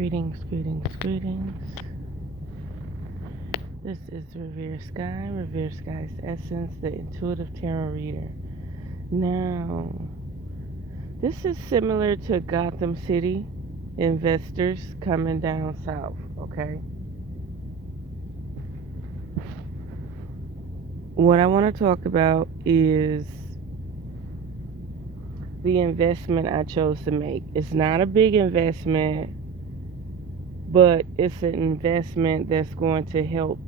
Greetings, greetings, greetings. This is Revere Sky's Essence, the Intuitive Tarot Reader. Now, this is similar to Gotham City investors coming down south, okay? What I want to talk about is the investment I chose to make. It's not a big investment, but it's an investment that's going to help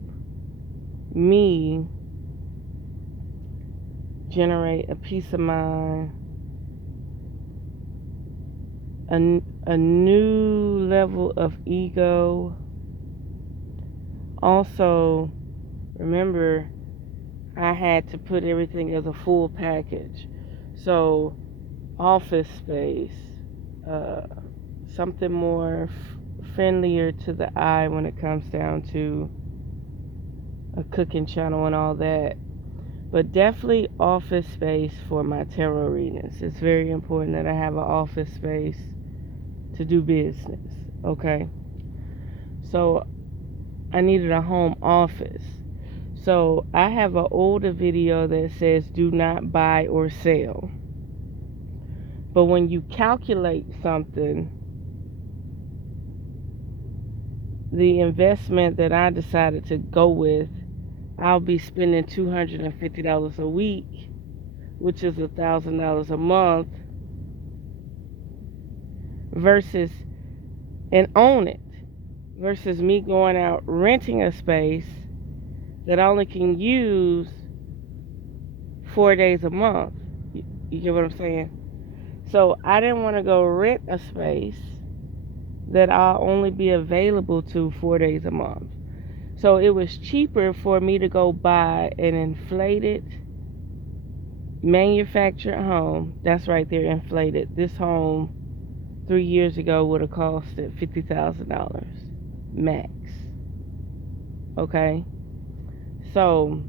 me generate a peace of mind, a new level of ego. Also, remember, I had to put everything as a full package. So, office space, something more friendlier to the eye when it comes down to a cooking channel and all that. But definitely office space for my tarot readings. It's very important that I have an office space to do business, okay? So I needed a home office. So I have an older video that says do not buy or sell. But when you calculate something, the investment that I decided to go with, I'll be spending $250 a week, which is $1,000 a month, versus, and own it, versus me going out renting a space that I only can use 4 days a month. You get what I'm saying? So I didn't want to go rent a space that I'll only be available to 4 days a month. So it was cheaper for me to go buy an inflated manufactured home. That's right there, inflated. This home 3 years ago would have costed $50,000 max. Okay? So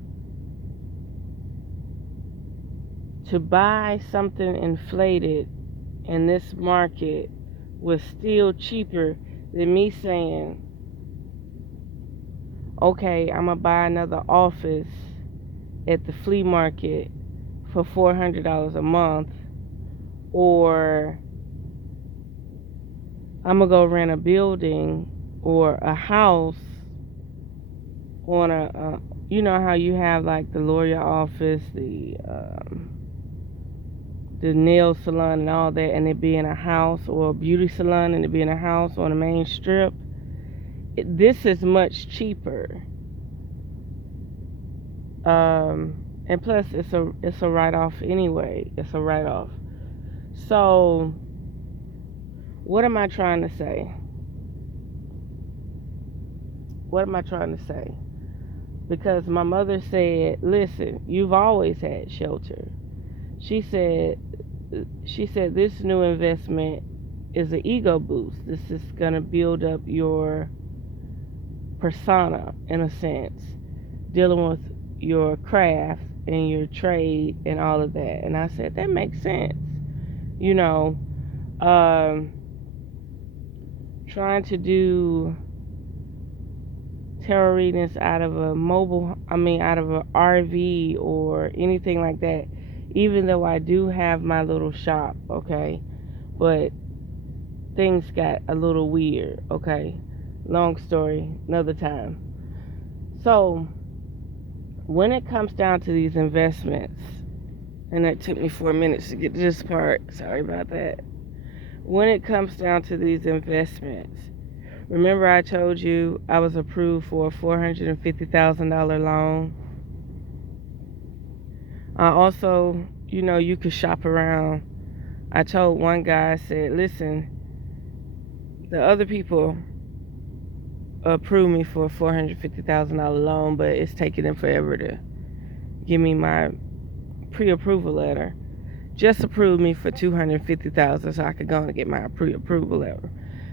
to buy something inflated in this market was still cheaper than me saying, okay, I'm going to buy another office at the flea market for $400 a month, or I'm going to go rent a building or a house on a, you know how you have like the lawyer office, the nail salon and all that, and it be in a house, or a beauty salon and it be in a house on the main strip. This is much cheaper. And plus it's a write-off anyway. It's a write-off. So what am I trying to say? What am I trying to say? Because my mother said, listen, you've always had shelter. She said this new investment is an ego boost. This is going to build up your persona, in a sense, dealing with your craft and your trade and all of that. And I said, that makes sense. You know, trying to do tarot readings out of an RV or anything like that, even though I do have my little shop, okay? But things got a little weird, okay? Long story, another time. So, when it comes down to these investments, and it took me 4 minutes to get to this part, sorry about that. When it comes down to these investments, remember I told you I was approved for a $450,000 loan? I also, you could shop around. I told one guy, I said, listen, the other people approved me for a $450,000 loan, but it's taking them forever to give me my pre-approval letter. Just approved me for $250,000 so I could go and get my pre-approval letter.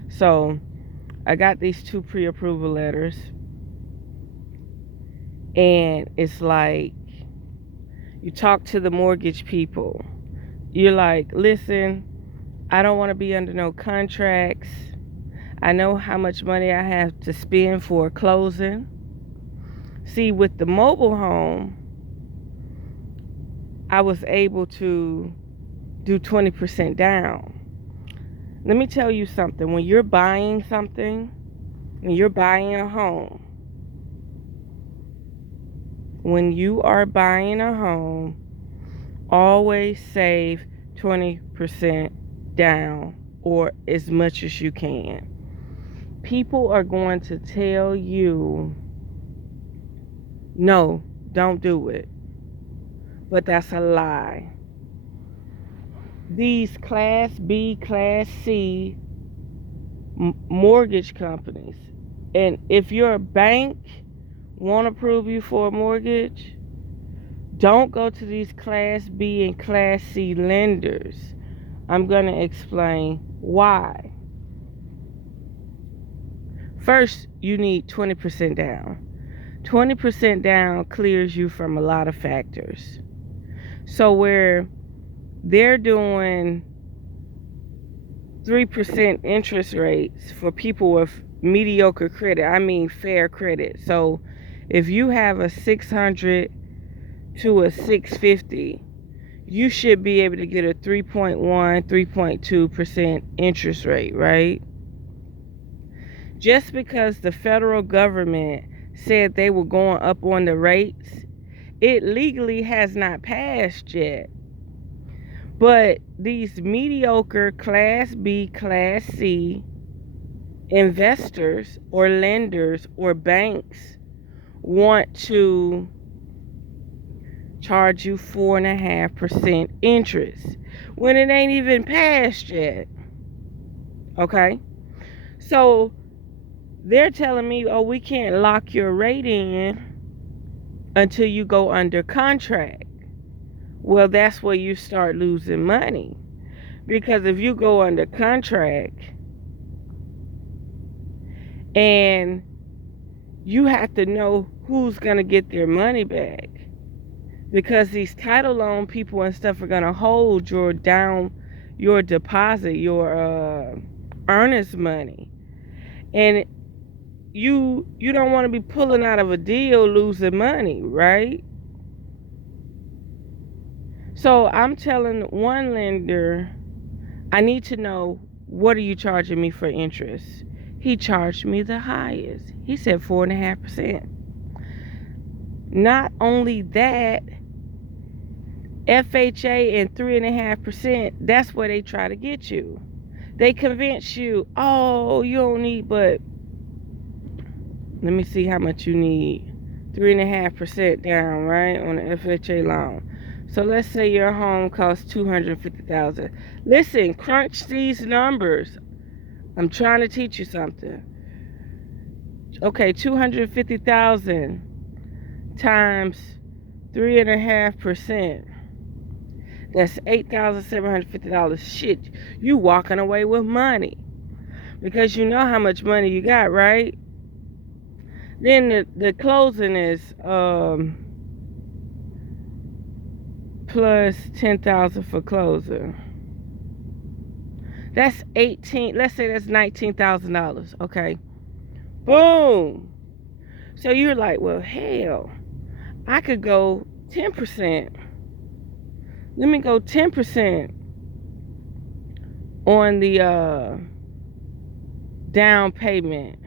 So I got these 2 pre-approval letters, and it's like, you talk to the mortgage people. You're like, listen, I don't want to be under no contracts. I know how much money I have to spend for closing. See, with the mobile home, I was able to do 20% down. Let me tell you something. When you're buying something, when you're buying a home, when you are buying a home, always save 20% down or as much as you can. People are going to tell you, no, don't do it. But that's a lie. These Class B, Class C mortgage companies, and if your bank won't approve you for a mortgage, don't go to these Class B and Class C lenders. I'm going to explain why. First, you need 20% down. 20% down clears you from a lot of factors. So where they're doing 3% interest rates for people with mediocre credit, I mean fair credit. So if you have a 600 to a 650, you should be able to get a 3.1, 3.2% interest rate, right? Just because the federal government said they were going up on the rates, it legally has not passed yet. But these mediocre Class B, Class C investors or lenders or banks want to charge you 4.5% interest when it ain't even passed yet. Okay? So they're telling me, oh, we can't lock your rate in until you go under contract. Well, that's where you start losing money. Because if you go under contract and you have to know who's going to get their money back, because these title loan people and stuff are going to hold your deposit, your earnest money. And you don't want to be pulling out of a deal losing money, right? So I'm telling one lender, I need to know, what are you charging me for interest? He charged me the highest. He said 4.5%. Not only that, FHA and 3.5%, that's where they try to get you. They convince you, oh, you don't need but, let me see how much you need. 3.5% down, right, on the FHA loan. So let's say your home costs $250,000. Listen, crunch these numbers. I'm trying to teach you something. Okay, $250,000 times 3.5%. That's $8,750. Shit, you walking away with money because you know how much money you got, right? Then the closing is plus $10,000 for closing. That's 18. Let's say that's $19,000. Okay, boom. So you're like, well, hell, I could go 10%. Let me go 10% on the down payment.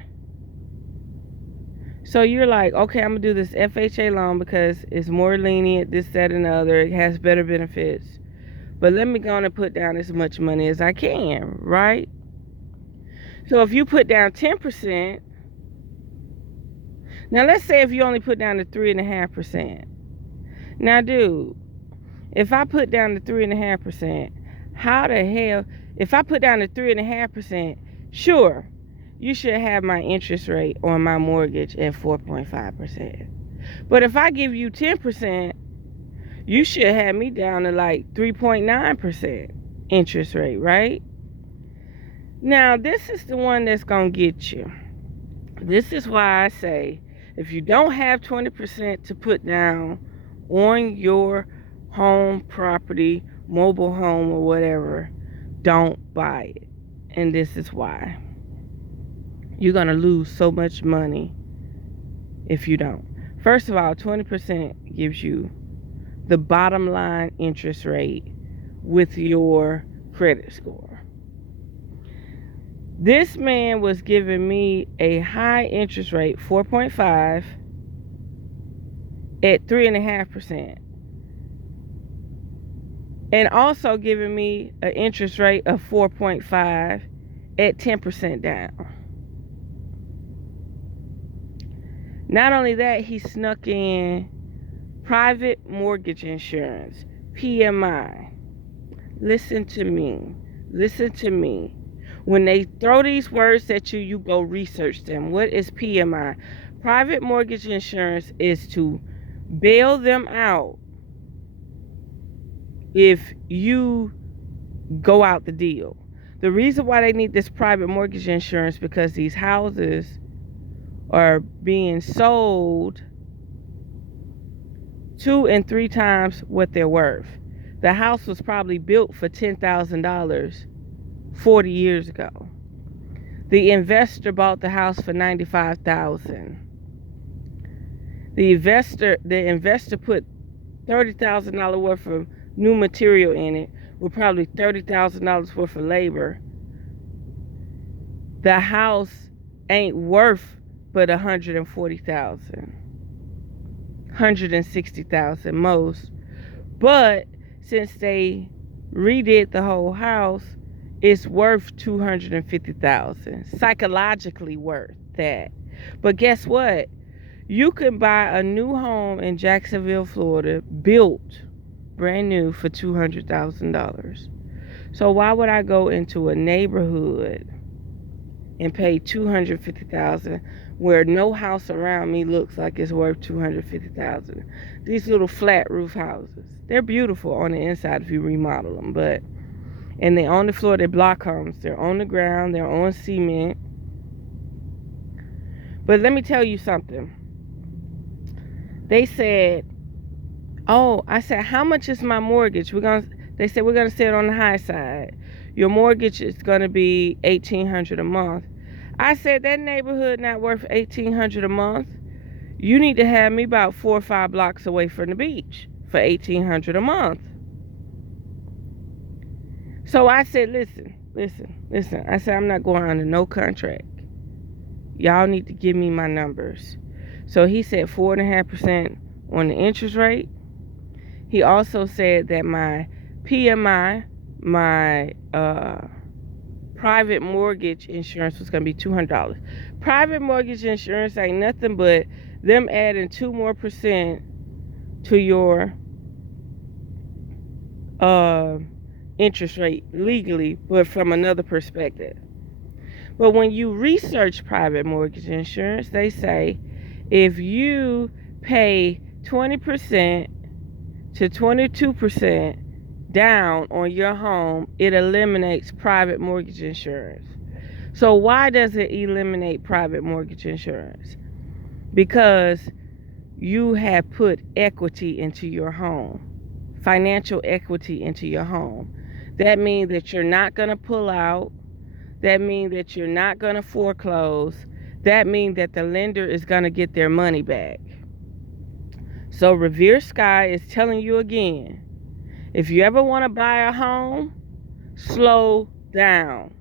So you're like, okay, I'm gonna do this FHA loan because it's more lenient, this, that, and the other. It has better benefits. But let me go on and put down as much money as I can, right? So if you put down 10%, now let's say if you only put down the 3.5%. Now, dude, if I put down the 3.5%, how the hell, if I put down the 3.5%, sure, you should have my interest rate on my mortgage at 4.5%. But if I give you 10%, you should have me down to like 3.9% interest rate, right? Now, this is the one that's going to get you. This is why I say, if you don't have 20% to put down on your home property, mobile home or whatever, don't buy it. And this is why. You're going to lose so much money if you don't. First of all, 20% gives you the bottom line interest rate with your credit score. This man was giving me a high interest rate, 4.5, at 3.5%. And also giving me an interest rate of 4.5 at 10% down. Not only that, he snuck in private mortgage insurance, PMI. Listen to me. Listen to me. When they throw these words at you, you go research them. What is PMI? Private mortgage insurance is to bail them out if you go out the deal. The reason why they need this private mortgage insurance because these houses are being sold 2 and 3 times what they're worth. The house was probably built for $10,000 40 years ago. The investor bought the house for $95,000. The investor put $30,000 worth of new material in it with probably $30,000 worth of labor. The house ain't worth but $140,000, $160,000 most. But since they redid the whole house, it's worth $250,000. Psychologically worth that. But guess what? You can buy a new home in Jacksonville, Florida, built brand new for $200,000. So why would I go into a neighborhood and pay $250,000 where no house around me looks like it's worth $250,000? These little flat roof houses, they're beautiful on the inside if you remodel them, and they're on the floor, they're block homes, they're on the ground, they're on cement. But let me tell you something. They said, I said, how much is my mortgage? They said, we're gonna say it on the high side. Your mortgage is gonna be $1,800 a month. I said, that neighborhood not worth $1,800 a month. You need to have me about 4 or 5 blocks away from the beach for $1,800 a month. So I said, listen. I said, I'm not going under no contract. Y'all need to give me my numbers. So he said 4.5% on the interest rate. He also said that my PMI, my private mortgage insurance was going to be $200. Private mortgage insurance ain't nothing but them adding 2% more to your interest rate legally, but from another perspective. But when you research private mortgage insurance, they say if you pay 20% to 22% down on your home, it eliminates private mortgage insurance. So why does it eliminate private mortgage insurance? Because you have put equity into your home, financial equity into your home. That means that you're not going to pull out. That means that you're not going to foreclose. That means that the lender is going to get their money back. So Revere Sky is telling you again, if you ever want to buy a home, slow down.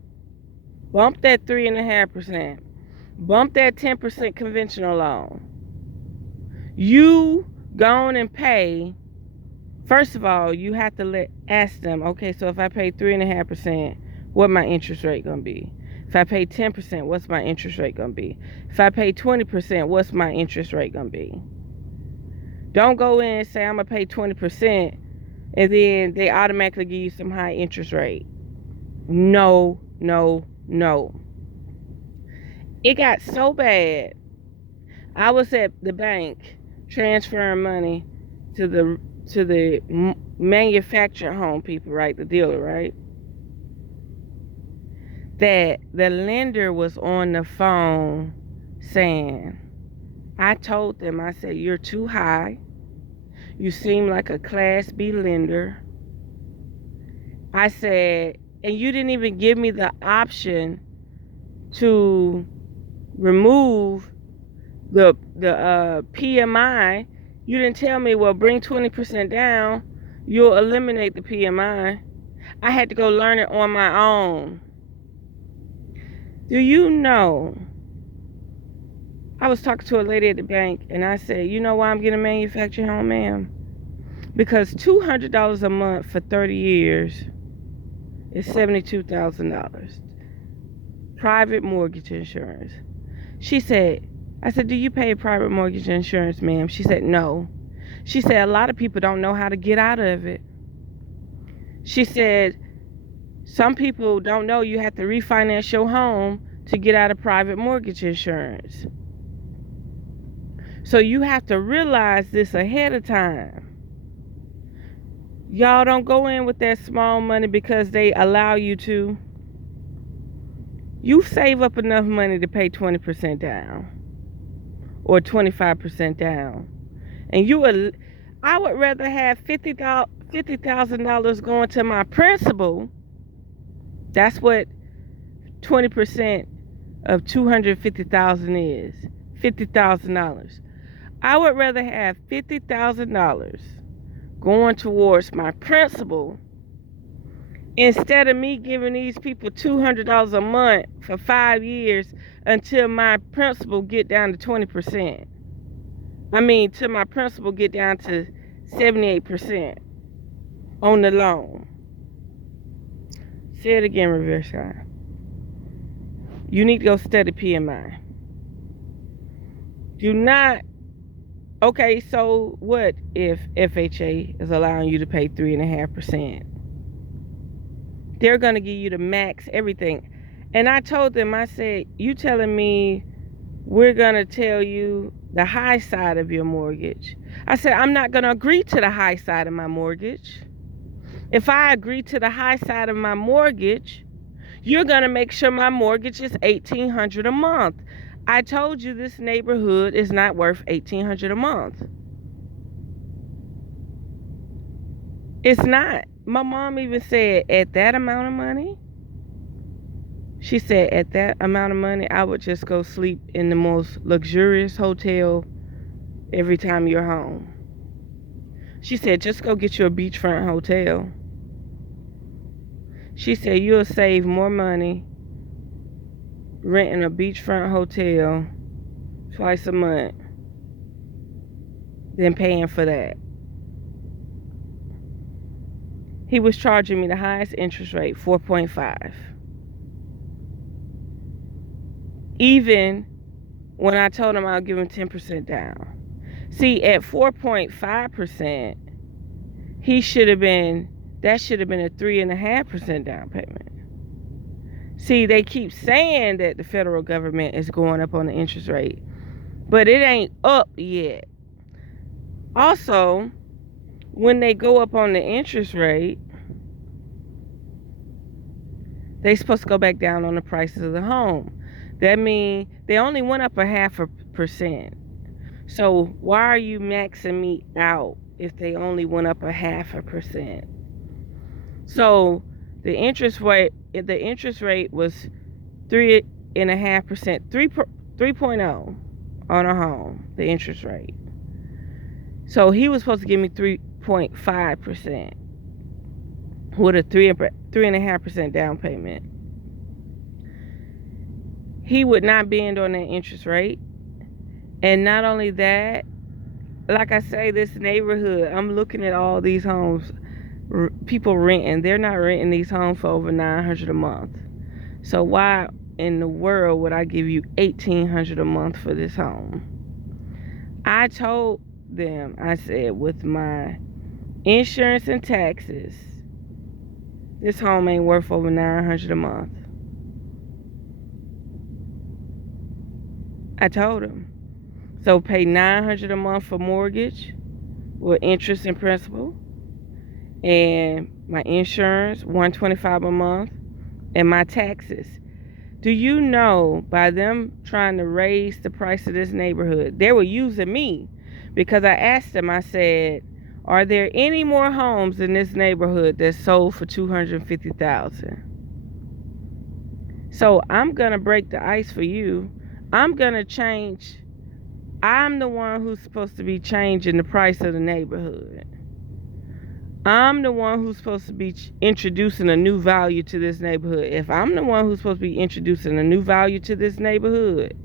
Bump that 3.5%. Bump that 10% conventional loan. You go on and pay. First of all, you have to ask them, okay, so if I pay 3.5%, what my interest rate going to be? If I pay 10%, what's my interest rate going to be? If I pay 20%, what's my interest rate going to be? Don't go in and say I'm going to pay 20% and then they automatically give you some high interest rate. No. It got so bad. I was at the bank transferring money to the manufactured home people, right? The dealer, right? That the lender was on the phone saying, I told them, I said, you're too high. You seem like a Class B lender. I said, and you didn't even give me the option to remove the PMI. You didn't tell me, well, bring 20% down, you'll eliminate the PMI. I had to go learn it on my own. Do you know, I was talking to a lady at the bank, and I said, you know why I'm getting a manufactured home, ma'am? Because $200 a month for 30 years is $72,000. Private mortgage insurance. She said, I said, do you pay private mortgage insurance, ma'am? She said, no. She said, a lot of people don't know how to get out of it. She said, some people don't know you have to refinance your home to get out of private mortgage insurance. So you have to realize this ahead of time. Y'all don't go in with that small money because they allow you to. You save up enough money to pay 20% down or 25% down. And I would rather have $50,000 going to my principal. That's what 20% of $250,000 is. $50,000. I would rather have $50,000 going towards my principal instead of me giving these people $200 a month for 5 years until my principal get down to 20%. Till my principal get down to 78% on the loan. Say it again, reverse guy. You need to go study PMI. Do not. Okay, so what if FHA is allowing you to pay 3.5%? They're going to give you the max everything. And I told them, I said, you telling me we're going to tell you the high side of your mortgage. I said, I'm not going to agree to the high side of my mortgage. If I agree to the high side of my mortgage, you're going to make sure my mortgage is $1,800 a month. I told you this neighborhood is not worth $1,800 a month. It's not. My mom even said, at that amount of money, she said, at that amount of money, I would just go sleep in the most luxurious hotel every time you're home. She said, just go get you a beachfront hotel. She said, you'll save more money renting a beachfront hotel twice a month than paying for that. He was charging me the highest interest rate, 4.5. Even when I told him I'll give him 10% down. See, at 4.5%, that should have been a 3.5% down payment. See, they keep saying that the federal government is going up on the interest rate, but it ain't up yet. Also, when they go up on the interest rate, they're supposed to go back down on the prices of the home. That means they only went up 0.5%. So why are you maxing me out if they only went up 0.5%? So the interest rate was 3.5%, 3.0 on a home, the interest rate. So he was supposed to give me 3.5% with a 3.5% down payment. He would not bend on that interest rate. And not only that, like I say, this neighborhood, I'm looking at all these homes, people renting. They're not renting these homes for over $900 a month. So why in the world would I give you $1,800 a month for this home? I told them, I said, with my insurance and taxes, this home ain't worth over $900 a month. I told him. So pay $900 a month for mortgage with interest and principal, and my insurance $125 a month, and my taxes. Do you know, by them trying to raise the price of this neighborhood, they were using me, because I asked them, I said, are there any more homes in this neighborhood that's sold for $250,000? So I'm gonna break the ice for you. I'm going to change. I'm the one who's supposed to be changing the price of the neighborhood. I'm the one who's supposed to be introducing a new value to this neighborhood. If I'm the one who's supposed to be introducing a new value to this neighborhood,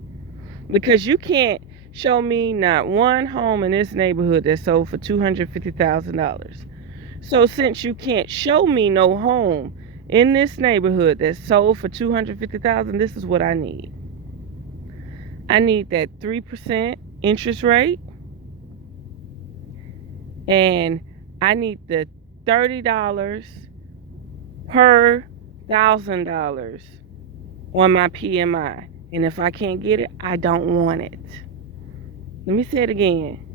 because you can't show me not one home in this neighborhood that sold for $250,000. So since you can't show me no home in this neighborhood that sold for $250,000, this is what I need. I need that 3% interest rate, and I need the $30 per $1,000 on my PMI. And if I can't get it, I don't want it. Let me say it again.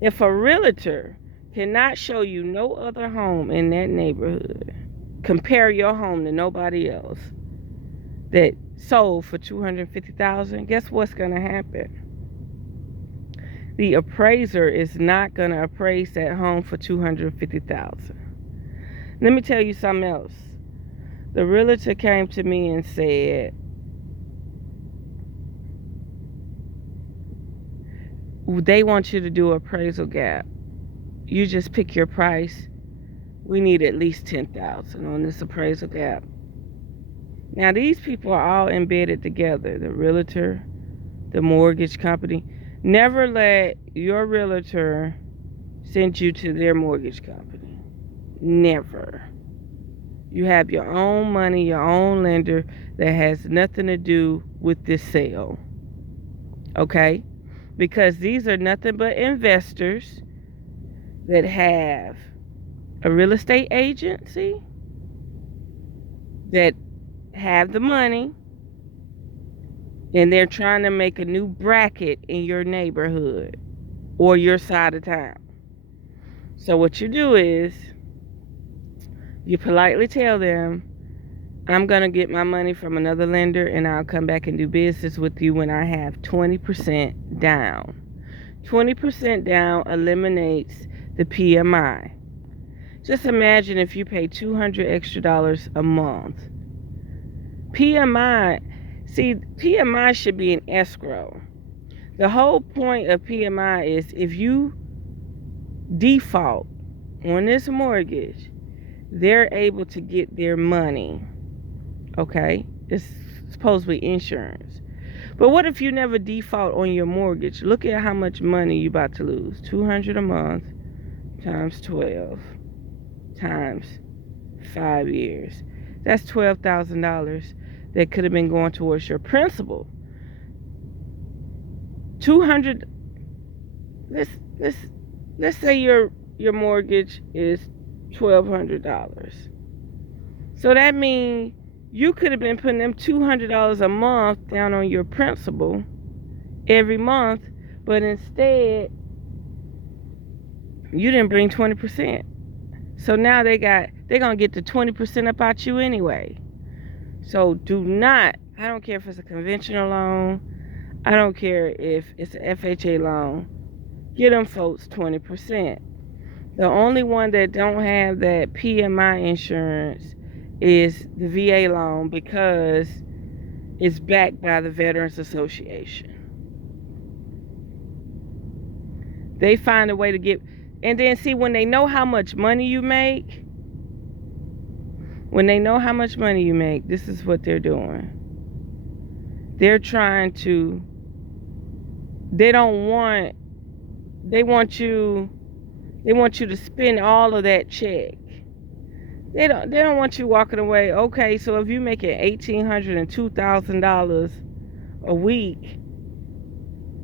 If a realtor cannot show you no other home in that neighborhood, compare your home to nobody else that sold for $250,000, guess what's going to happen? The appraiser is not going to appraise that home for $250,000. Let me tell you something else. The realtor came to me and said, they want you to do appraisal gap. You just pick your price. We need at least $10,000 on this appraisal gap. Now these people are all embedded together. The realtor, the mortgage company. Never let your realtor send you to their mortgage company. Never. You have your own money, your own lender that has nothing to do with this sale. Okay? Because these are nothing but investors that have a real estate agency, that have the money, and they're trying to make a new bracket in your neighborhood or your side of town. So what you do is you politely tell them, I'm going to get my money from another lender and I'll come back and do business with you when I have 20% down. 20% down eliminates the PMI. Just imagine if you pay $200 extra a month. PMI should be an escrow. The whole point of PMI is if you default on this mortgage, they're able to get their money. Okay? It's supposed to be insurance. But what if you never default on your mortgage? Look at how much money you're about to lose. $200 a month times 12 times 5 years. That's $12,000 that could have been going towards your principal. 200. Let's say your mortgage is $1,200. So that means you could have been putting them $200 a month down on your principal every month, but instead you didn't bring 20%. So now they're gonna get the 20% up out you anyway. So do not, I don't care if it's a conventional loan, I don't care if it's an FHA loan, get them folks 20%. The only one that don't have that PMI insurance is the VA loan because it's backed by the Veterans Association. They find a way to get, and then see, when they know how much money you make, this is what they're doing. They're trying to, they want you to spend all of that check. They don't want you walking away. Okay, so if you make it $1,800 and $2,000 a week,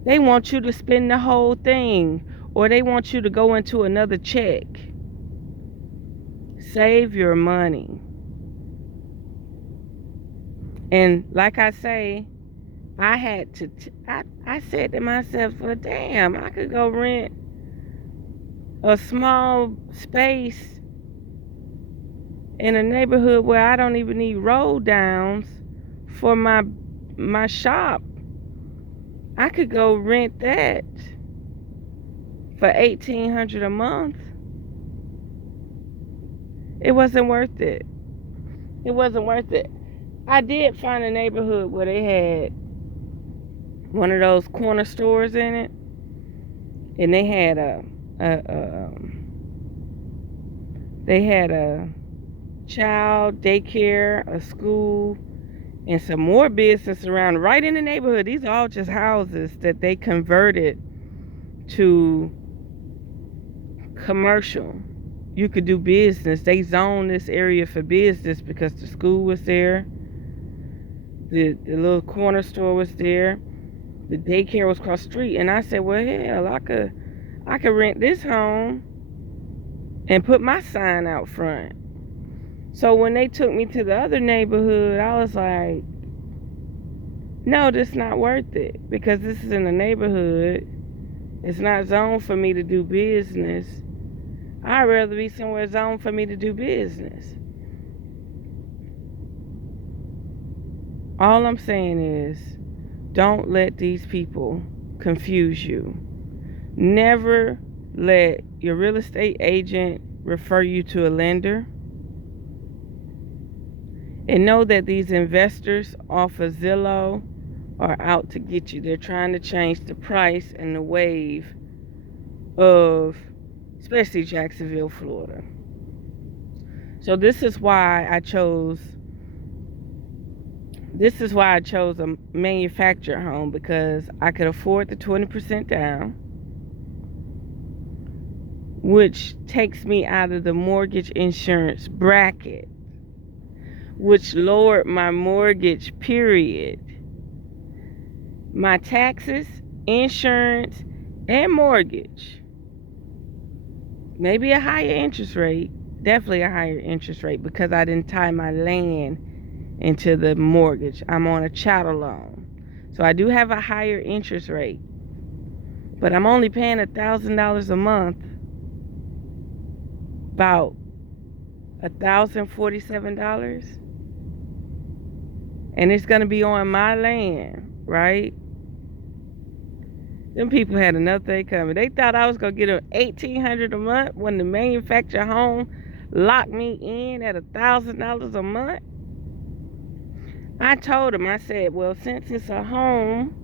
they want you to spend the whole thing, or they want you to go into another check. Save your money. And like I say, I had to, I said to myself, well, damn, I could go rent a small space in a neighborhood where I don't even need roll downs for my shop. I could go rent that for $1,800 a month. It wasn't worth it. It wasn't worth it. I did find a neighborhood where they had one of those corner stores in it, and they had a child daycare, a school, and some more business around right in the neighborhood. These are all just houses that they converted to commercial. You could do business. They zoned this area for business because the school was there, the little corner store was there, the daycare was across the street. And I said, well, hell, I could rent this home and put my sign out front. So when they took me to the other neighborhood, I was like, no, this is not worth it, because this is in a neighborhood. It's not zoned for me to do business. I'd rather be somewhere zoned for me to do business. All I'm saying is, don't let these people confuse you. Never let your real estate agent refer you to a lender. And know that these investors off of Zillow are out to get you. They're trying to change the price and the wave of, especially Jacksonville, Florida. So this is why I chose a manufactured home, because I could afford the 20% down, which takes me out of the mortgage insurance bracket, which lowered my mortgage, period. My taxes, insurance, and mortgage. Maybe a higher interest rate. Definitely a higher interest rate, because I didn't tie my land into the mortgage. I'm on a chattel loan. So I do have a higher interest rate. But I'm only paying $1,000 a month. About $1,047. And it's going to be on my land, right? Them people had another thing coming. They thought I was going to get them $1,800 a month when the manufactured home locked me in at $1,000 a month. I told them, I said, well, since it's a home,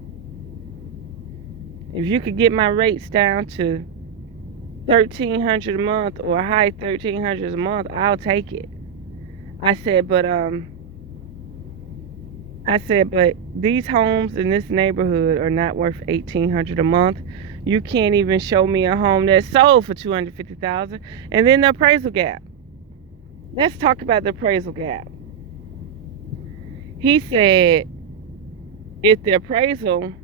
if you could get my rates down to $1,300 a month or high $1,300 a month, I'll take it. I said, but these homes in this neighborhood are not worth $1,800 a month. You can't even show me a home that sold for $250,000. And then the appraisal gap. Let's talk about the appraisal gap. He said, if the appraisal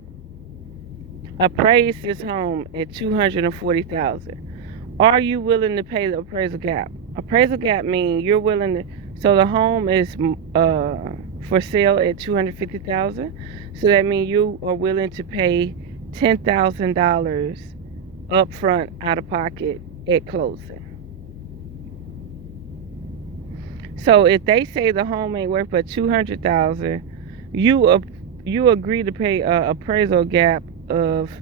appraised his home at $240,000, are you willing to pay the appraisal gap? Appraisal gap means you're willing to. So the home is for sale at $250,000. So that means you are willing to pay $10,000 up front, out of pocket, at closing. So if they say the home ain't worth but $200,000, you agree to pay an appraisal gap of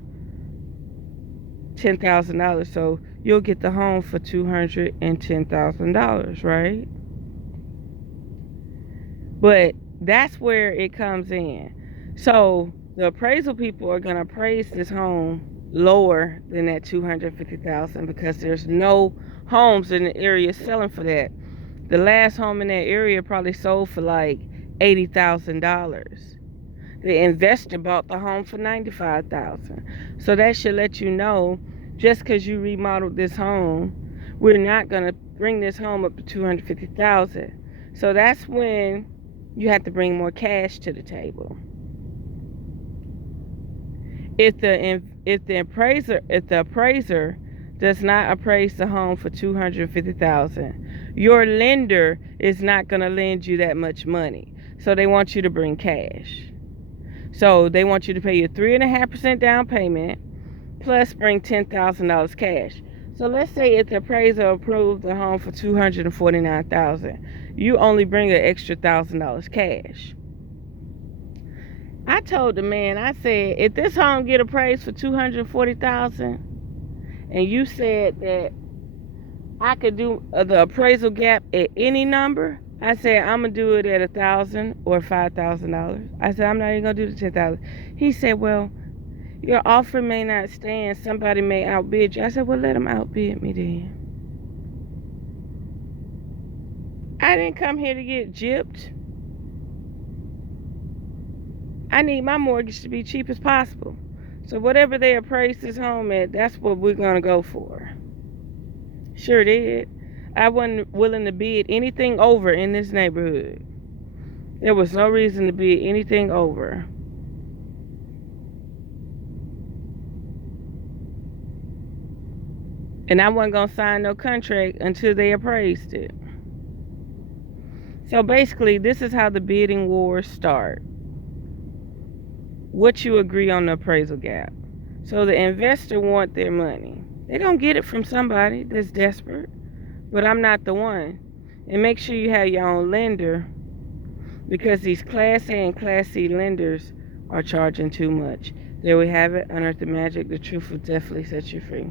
$10,000. So you'll get the home for $210,000, right? But that's where it comes in. So the appraisal people are going to appraise this home lower than that $250,000, because there's no homes in the area selling for that. The last home in that area probably sold for like $80,000. The investor bought the home for $95,000. So that should let you know, just because you remodeled this home, we're not going to bring this home up to $250,000. So that's when you have to bring more cash to the table. If the appraiser does not appraise the home for $250,000, your lender is not going to lend you that much money. So they want you to bring cash. So they want you to pay your 3.5% down payment, plus bring $10,000 cash. So let's say if the appraiser approved the home for $249,000, you only bring an extra $1,000 cash. I told the man, I said, if this home get appraised for $240,000, and you said that I could do the appraisal gap at any number, I said, I'm going to do it at $1,000 or $5,000. I said, I'm not even going to do the $10,000. He said, well, your offer may not stand. Somebody may outbid you. I said, well, let them outbid me then. I didn't come here to get gypped. I need my mortgage to be cheap as possible. So whatever they appraised this home at, that's what we're going to go for. Sure did. I wasn't willing to bid anything over in this neighborhood. There was no reason to bid anything over. And I wasn't going to sign no contract until they appraised it. So basically, this is how the bidding wars start. What you agree on the appraisal gap. So the investor want their money. They're going to get it from somebody that's desperate. But I'm not the one. And make sure you have your own lender, because these Class A and Class C lenders are charging too much. There we have it. Unearth the magic. The truth will definitely set you free.